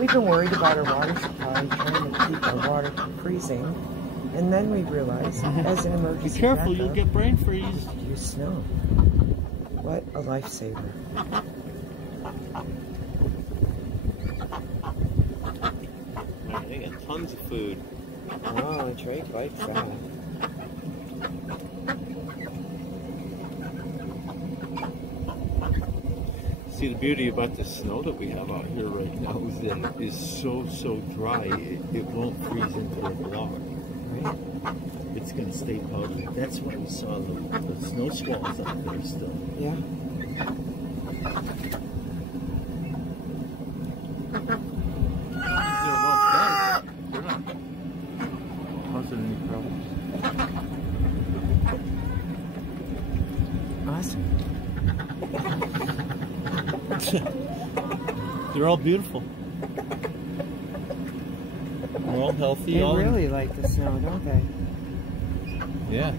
We've been worried about our water supply, trying to keep our water from freezing. And then we realized, as an emergency Be careful, backup, you'll get brain freeze. to use snow. What a lifesaver. They got tons of food. Oh, Drake likes that. See, the beauty about the snow that we have out here right now is that it is so dry, it won't freeze into the block. Right? It's going to stay powdery. That's why we saw the snow squalls out there still. Yeah. They're well fed. They're not causing any problems. Awesome. They're all beautiful. They're all healthy. They really like the snow, don't they? Yeah.